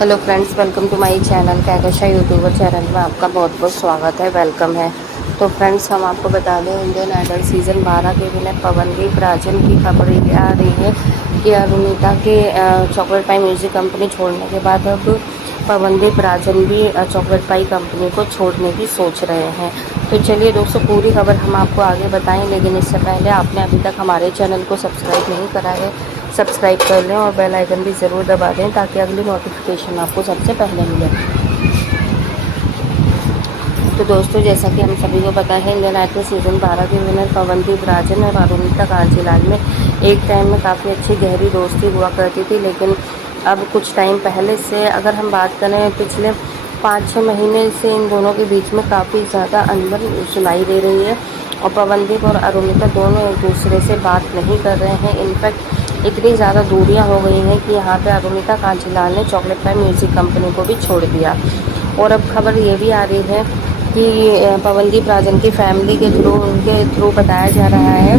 Hello friends, welcome to my channel कैकशा youtuber channel में आपका बहुत बहुत स्वागत है, वेलकम है। तो फ्रेंड्स, हम आपको बता दें, इंडियन आइडल सीज़न 12 के विनर पवनदीप राजन की खबर ये आ रही है कि अरुणिता के चॉकलेट पाई म्यूज़िक कंपनी छोड़ने के बाद अब पवनदीप राजन भी चॉकलेट पाई कंपनी को छोड़ने की सोच रहे हैं। तो चलिए दोस्तों, पूरी खबर हम आपको आगे बताएं, लेकिन इससे पहले आपने अभी तक हमारे चैनल को सब्सक्राइब नहीं करा है, सब्सक्राइब कर लें और बेल आइकन भी ज़रूर दबा दें ताकि अगली नोटिफिकेशन आपको सबसे पहले मिले। तो दोस्तों, जैसा कि हम सभी को पता है, इंडियन आइडल सीज़न 12 के विनर पवनदीप राजन और अरुणिता कांजीलाल में एक टाइम में काफ़ी अच्छी गहरी दोस्ती हुआ करती थी, लेकिन अब कुछ टाइम पहले से अगर हम बात करें, पिछले 5-6 महीने से इन दोनों के बीच में काफ़ी ज़्यादा अनबन सुनाई दे रही है और पवनदीप और अरुणिता दोनों एक दूसरे से बात नहीं कर रहे हैं। इनफैक्ट इतनी ज़्यादा दूरियां हो गई हैं कि यहाँ पे अरुणिता कांजीलाल ने चॉकलेट पाई म्यूज़िक कंपनी को भी छोड़ दिया। और अब खबर ये भी आ रही है कि पवनदीप राजन की फैमिली के थ्रू, उनके थ्रू बताया जा रहा है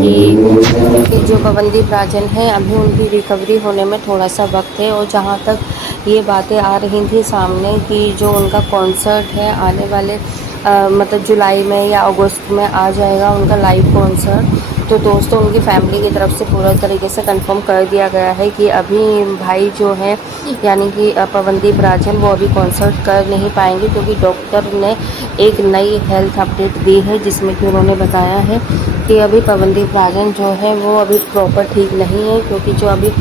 कि जो पवनदीप राजन हैं, अभी उनकी रिकवरी होने में थोड़ा सा वक्त है। और जहाँ तक ये बातें आ रही थी सामने कि जो उनका कॉन्सर्ट है आने वाले मतलब जुलाई में या अगस्त में आ जाएगा उनका लाइव कॉन्सर्ट, तो दोस्तों उनकी फैमिली की तरफ से पूरा तरीके से कंफर्म कर दिया गया है कि अभी भाई जो है यानी कि पवनदीप राजन वो अभी कॉन्सर्ट कर नहीं पाएंगे, क्योंकि डॉक्टर ने एक नई हेल्थ अपडेट दी है जिसमें कि उन्होंने बताया है कि अभी पवनदीप राजन जो है वो अभी प्रॉपर ठीक नहीं है, क्योंकि जो अभी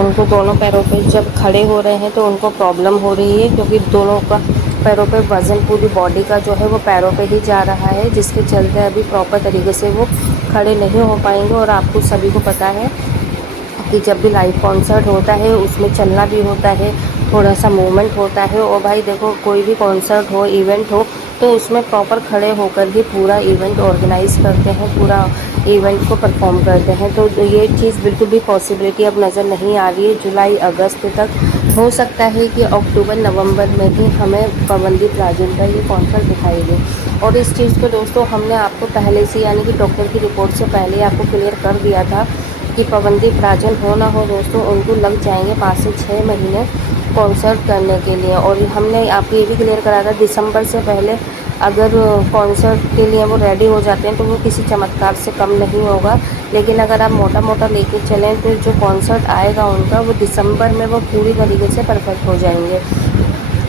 उनको दोनों पैरों पे जब खड़े हो रहे हैं तो उनको प्रॉब्लम हो रही है, क्योंकि दोनों का पैरों पे वज़न पूरी बॉडी का जो है वो पैरों पे ही जा रहा है, जिसके चलते अभी प्रॉपर तरीके से वो खड़े नहीं हो पाएंगे। और आपको सभी को पता है कि जब भी लाइव कॉन्सर्ट होता है उसमें चलना भी होता है, थोड़ा सा मूवमेंट होता है। और भाई देखो, कोई भी कॉन्सर्ट हो, इवेंट हो, तो उसमें प्रॉपर खड़े होकर ही पूरा इवेंट ऑर्गेनाइज करते हैं, पूरा इवेंट को परफॉर्म करते हैं। तो ये चीज़ बिल्कुल भी पॉसिबिलिटी अब नज़र नहीं आ रही है। जुलाई अगस्त तक हो सकता है कि अक्टूबर नवंबर में ही हमें पवनदीप राजन का ये कॉन्सर्ट दिखाई दे। और इस चीज़ को दोस्तों हमने आपको पहले से यानी कि डॉक्टर की रिपोर्ट से पहले आपको क्लियर कर दिया था कि पवनदीप राजन हो ना हो दोस्तों, उनको लग जाएंगे 5 से 6 महीने कॉन्सर्ट करने के लिए। और हमने आपको ये भी क्लियर कराया था, दिसंबर से पहले अगर कॉन्सर्ट के लिए वो रेडी हो जाते हैं तो वो किसी चमत्कार से कम नहीं होगा। लेकिन अगर आप मोटा मोटा लेके चलें तो जो कॉन्सर्ट आएगा उनका, वो दिसंबर में वो पूरी तरीके से परफेक्ट हो जाएंगे।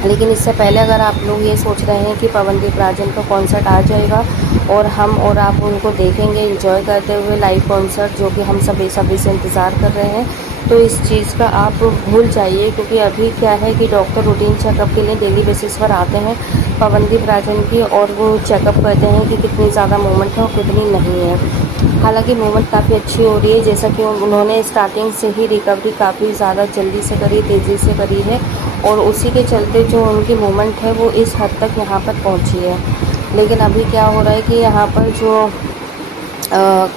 लेकिन इससे पहले अगर आप लोग ये सोच रहे हैं कि पवनदीप राजन का कॉन्सर्ट आ जाएगा और हम और आप उनको देखेंगे एंजॉय करते हुए लाइव कॉन्सर्ट, जो कि हम सभी से इंतज़ार कर रहे हैं, तो इस चीज़ का आप भूल जाइए। क्योंकि अभी क्या है कि डॉक्टर रूटीन चेकअप के लिए डेली बेसिस पर आते हैं पवनदीप राजन की, और वो चेकअप करते हैं कि कितनी ज़्यादा मूवमेंट है और कितनी नहीं है। हालांकि मूवमेंट काफ़ी अच्छी हो रही है, जैसा कि उन्होंने स्टार्टिंग से ही रिकवरी काफ़ी ज़्यादा जल्दी से करी, तेज़ी से करी है, और उसी के चलते जो उनकी मूवमेंट है वो इस हद तक यहाँ पर पहुँची है। लेकिन अभी क्या हो रहा है कि यहाँ पर जो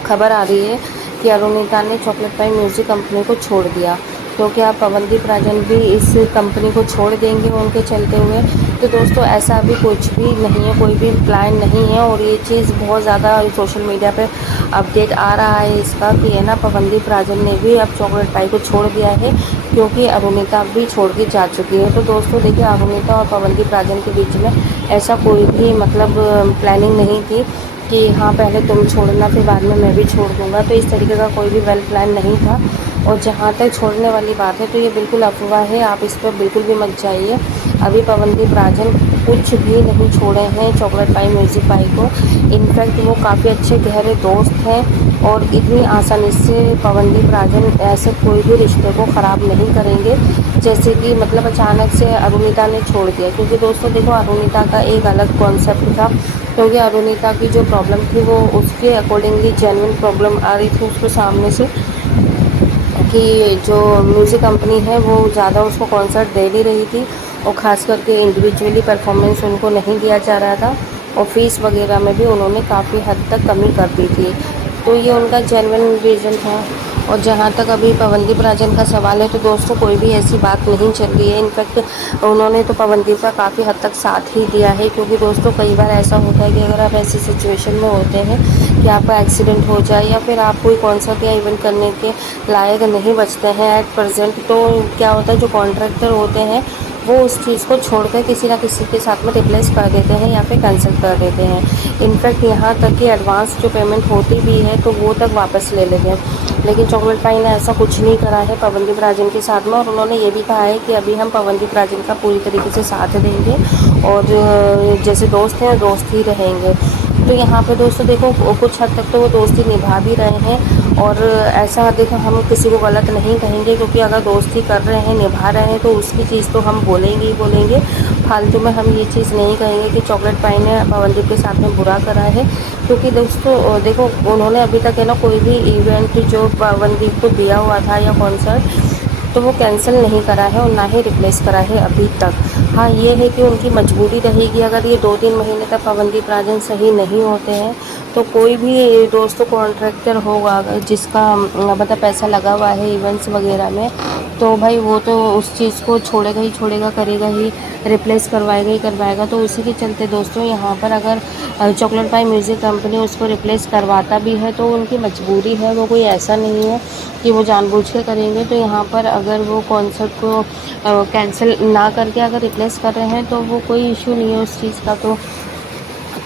खबर आ रही है कि अरुणिता ने चॉकलेट पाई म्यूज़िक कंपनी को छोड़ दिया, क्योंकि आप पवनदीप राजन भी इस कंपनी को छोड़ देंगे उनके चलते हुए। तो दोस्तों ऐसा अभी कुछ भी नहीं है, कोई भी प्लान नहीं है। और ये चीज़ बहुत ज़्यादा सोशल मीडिया पे अपडेट आ रहा है इसका कि है ना, पवनदीप राजन ने भी अब चॉकलेट पाई को छोड़ दिया है, क्योंकि अरुणिता भी छोड़ के जा चुकी है। तो दोस्तों देखिए, अरुणिता और पवनदीप राजन के बीच में ऐसा कोई भी मतलब प्लानिंग नहीं थी कि हाँ पहले तुम छोड़ना फिर बाद में मैं भी छोड़ दूँगा। तो इस तरीके का कोई भी वेल प्लान नहीं था। और जहाँ तक छोड़ने वाली बात है तो ये बिल्कुल अफवाह है, आप इस पर बिल्कुल भी मत जाइए। अभी पवनदीप राजन कुछ भी नहीं छोड़े हैं चॉकलेट पाई म्यूज़िक पाई को। इनफैक्ट वो काफ़ी अच्छे गहरे दोस्त हैं और इतनी आसानी से पवनदीप राजन ऐसे कोई भी रिश्ते को ख़राब नहीं करेंगे जैसे कि मतलब अचानक से अरुणिता ने छोड़ दिया। क्योंकि दोस्तों देखो, अरुणिता का एक अलग कॉन्सेप्ट था, क्योंकि अरुणिता की जो प्रॉब्लम थी वो उसके अकॉर्डिंगली जेन्युइन प्रॉब्लम आ रही थी उसके सामने से, कि जो म्यूज़िक कंपनी है वो ज़्यादा उसको कॉन्सर्ट दे नहीं रही थी, और ख़ास करके इंडिविजुअली परफॉर्मेंस उनको नहीं दिया जा रहा था, और फीस वगैरह में भी उन्होंने काफ़ी हद तक कमी कर दी थी। तो ये उनका जेन्युइन रीज़न था। और जहाँ तक अभी पवनदीप राजन का सवाल है तो दोस्तों कोई भी ऐसी बात नहीं चल रही है। इनफैक्ट उन्होंने तो पवनदीप का काफ़ी हद तक साथ ही दिया है, क्योंकि दोस्तों कई बार ऐसा होता है कि अगर आप ऐसी सिचुएशन में होते हैं कि आपका एक्सीडेंट हो जाए या फिर आप कोई कॉन्सर्ट या इवेंट करने के लायक नहीं बचते हैं एट प्रेजेंट, तो क्या होता है जो कॉन्ट्रैक्टर होते हैं वो उस चीज़ को छोड़कर किसी ना किसी के साथ में रिप्लेस कर देते हैं या फिर कैंसिल कर देते हैं। इनफैक्ट यहाँ तक कि एडवांस जो पेमेंट होती भी है तो वो तक वापस ले लेते हैं। लेकिन चॉकलेट पाई ने ऐसा कुछ नहीं करा है पवनदीप राजन के साथ में, और उन्होंने ये भी कहा है कि अभी हम पवनदीप राजन का पूरी तरीके से साथ देंगे और जैसे दोस्त हैं दोस्त ही रहेंगे। तो यहाँ पे दोस्तों देखो कुछ हद तक तो वो दोस्ती निभा भी रहे हैं, और ऐसा देखो हम किसी को गलत नहीं कहेंगे, क्योंकि अगर दोस्ती कर रहे हैं निभा रहे हैं तो उसकी चीज़ तो हम बोलेंगे ही बोलेंगे। फालतू में हम ये चीज़ नहीं कहेंगे कि चॉकलेट पाई ने पवनदीप के साथ में बुरा करा है, क्योंकि दोस्तों देखो उन्होंने अभी तक है ना कोई भी इवेंट जो पवनदीप को दिया हुआ था या कॉन्सर्ट तो वो कैंसिल नहीं करा है और ना ही रिप्लेस करा है अभी तक। हाँ ये है कि उनकी मजबूरी रहेगी, अगर ये 2-3 महीने तक पवनदीप राजन सही नहीं होते हैं तो कोई भी दोस्तों कॉन्ट्रैक्टर होगा जिसका मतलब पैसा लगा हुआ है इवेंट्स वगैरह में, तो भाई वो तो उस चीज़ को छोड़ेगा ही छोड़ेगा, करेगा ही, रिप्लेस करवाएगा ही करवाएगा। तो उसी के चलते दोस्तों यहाँ पर अगर चॉकलेट पाई म्यूज़िक कंपनी उसको रिप्लेस करवाता भी है तो उनकी मजबूरी है, वो कोई ऐसा नहीं है कि वो जानबूझ के करेंगे। तो यहाँ पर अगर वो कॉन्सर्ट को कैंसिल ना करके अगर रिप्लेस कर रहे हैं तो वो कोई इशू नहीं है उस चीज़ का।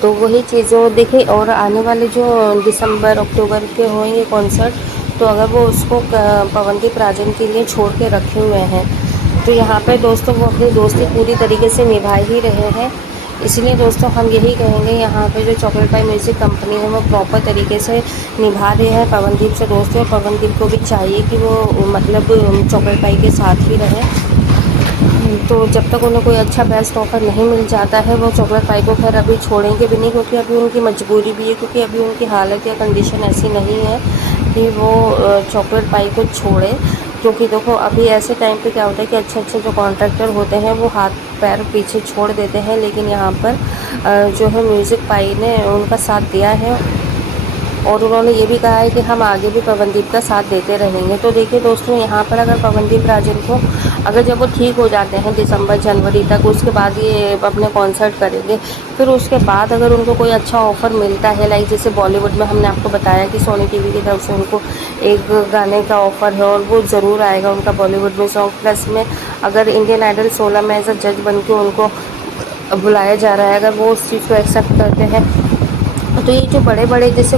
तो वही चीज़ें देखिए, और आने वाले जो दिसंबर अक्टूबर के होंगे कॉन्सर्ट, तो अगर वो उसको पवनदीप राजन के लिए छोड़ के रखे हुए हैं तो यहाँ पे दोस्तों वो अपनी दोस्ती पूरी तरीके से निभा ही रहे हैं। इसलिए दोस्तों हम यही कहेंगे यहाँ पे जो चॉकलेट पाई म्यूज़िक कंपनी है वो प्रॉपर तरीके से निभा रहे हैं पवनदीप से दोस्ती, और पवनदीप को भी चाहिए कि वो मतलब चॉकलेट पाई के साथ ही रहे। तो जब तक उन्हें कोई अच्छा बेस्ट ऑफ़र नहीं मिल जाता है वो चॉकलेट पाई को खैर अभी छोड़ेंगे भी नहीं, क्योंकि अभी उनकी मजबूरी भी है, क्योंकि अभी उनकी हालत या कंडीशन ऐसी नहीं है कि वो चॉकलेट पाई को छोड़े। क्योंकि देखो अभी ऐसे टाइम पे क्या होता है कि अच्छे अच्छे जो कॉन्ट्रैक्टर होते हैं वो हाथ पैर पीछे छोड़ देते हैं, लेकिन यहाँ पर जो है म्यूज़िक पाई ने उनका साथ दिया है, और उन्होंने ये भी कहा है कि हम आगे भी पवनदीप का साथ देते रहेंगे। तो देखिए दोस्तों यहाँ पर अगर पवनदीप राजन को अगर जब वो ठीक हो जाते हैं दिसंबर जनवरी तक, उसके बाद ये अपने कॉन्सर्ट करेंगे, फिर उसके बाद अगर उनको कोई अच्छा ऑफ़र मिलता है, लाइक जैसे बॉलीवुड में हमने आपको बताया कि सोनी टीवी की तरफ से उनको एक गाने का ऑफ़र है और वो ज़रूर आएगा उनका बॉलीवुड में सॉन्ग, प्लस में अगर इंडियन आइडल 16 में एज अ जज बन के उनको बुलाया जा रहा है, अगर वो उस चीज़ को एक्सेप्ट करते हैं तो ये जो बड़े बड़े जैसे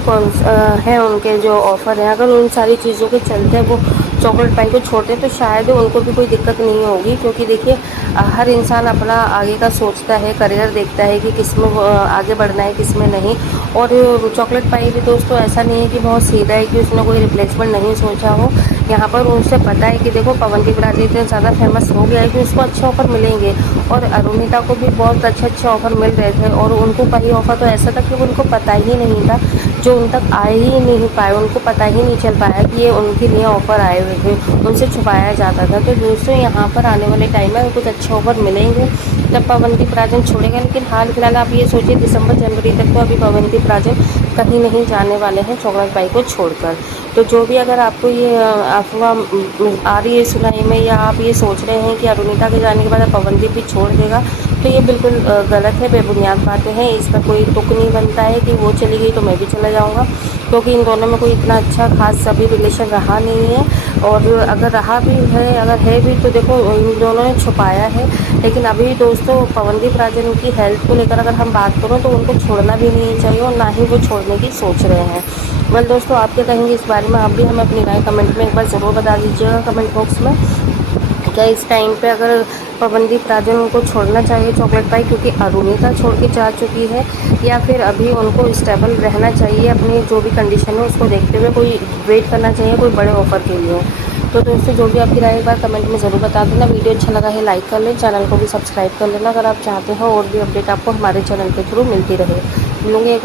हैं उनके जो ऑफ़र हैं, अगर उन सारी चीज़ों के चलते वो चॉकलेट पाई को छोड़ते तो शायद उनको भी कोई दिक्कत नहीं होगी। क्योंकि देखिए हर इंसान अपना आगे का सोचता है, करियर देखता है कि किस में आगे बढ़ना है किस में नहीं। और चॉकलेट पाई भी दोस्तों ऐसा नहीं है कि बहुत सीधा है कि उसने कोई रिप्लेसमेंट नहीं सोचा हो। यहाँ पर उनसे पता है कि देखो पवनदीप राजन इतना ज़्यादा फेमस हो गया है कि उसको अच्छे ऑफ़र मिलेंगे, और अरुणिता को भी बहुत अच्छे अच्छे ऑफ़र मिल रहे थे, और उनको कई ऑफ़र तो ऐसा था कि उनको पता ही नहीं था, जो उन तक आए ही नहीं पाए, उनको पता ही नहीं चल पाया कि ये उनके लिए ऑफ़र आए हुए थे, उनसे छुपाया जाता था। तो दोस्तों यहाँ पर आने वाले टाइम में कुछ अच्छे ऑफ़र मिलेंगे जब पवनदीप राजन छोड़ेगा, लेकिन हाल फिलहाल आप ये सोचिए दिसंबर जनवरी तक तो अभी पवनदीप राजन कहीं नहीं जाने वाले हैं चॉकलेट पाई को छोड़कर। तो जो भी अगर आपको ये अफवाह आ रही है सुनाई में, या आप ये सोच रहे हैं कि अरुणिता के जाने के बाद पवनदीप भी छोड़ देगा, तो ये बिल्कुल गलत है, बेबुनियाद बातें हैं। इसका कोई तुक नहीं बनता है कि वो चली गई तो मैं भी चला जाऊँगा, क्योंकि इन दोनों में कोई इतना अच्छा खास अभी रिलेशन रहा नहीं है। और अगर रहा भी है, अगर है भी तो देखो इन दोनों ने छुपाया है। लेकिन अभी दोस्तों पवनदीप राजन की हेल्थ को लेकर अगर हम बात करें तो उनको छोड़ना भी नहीं चाहिए, और ना ही वो छोड़ने की सोच रहे हैं। वेल दोस्तों आप क्या कहेंगे इस बारे में, आप भी हमें अपनी राय कमेंट में एक बार ज़रूर बता दीजिएगा कमेंट बॉक्स में। क्या इस टाइम पे अगर पवनदीप राजन को छोड़ना चाहिए चॉकलेट पाई क्योंकि अरुणिता छोड़ के जा चुकी है, या फिर अभी उनको स्टेबल रहना चाहिए अपनी जो भी कंडीशन है उसको देखते हुए, कोई वेट करना चाहिए कोई बड़े ऑफर के लिए। तो दोस्तों जो भी आपकी राय एक बार कमेंट में ज़रूर बता देना। वीडियो अच्छा लगा है लाइक कर लें, चैनल को भी सब्सक्राइब कर लेना अगर आप चाहते हो और भी अपडेट आपको हमारे चैनल के थ्रू मिलती रहे। मिलूंगी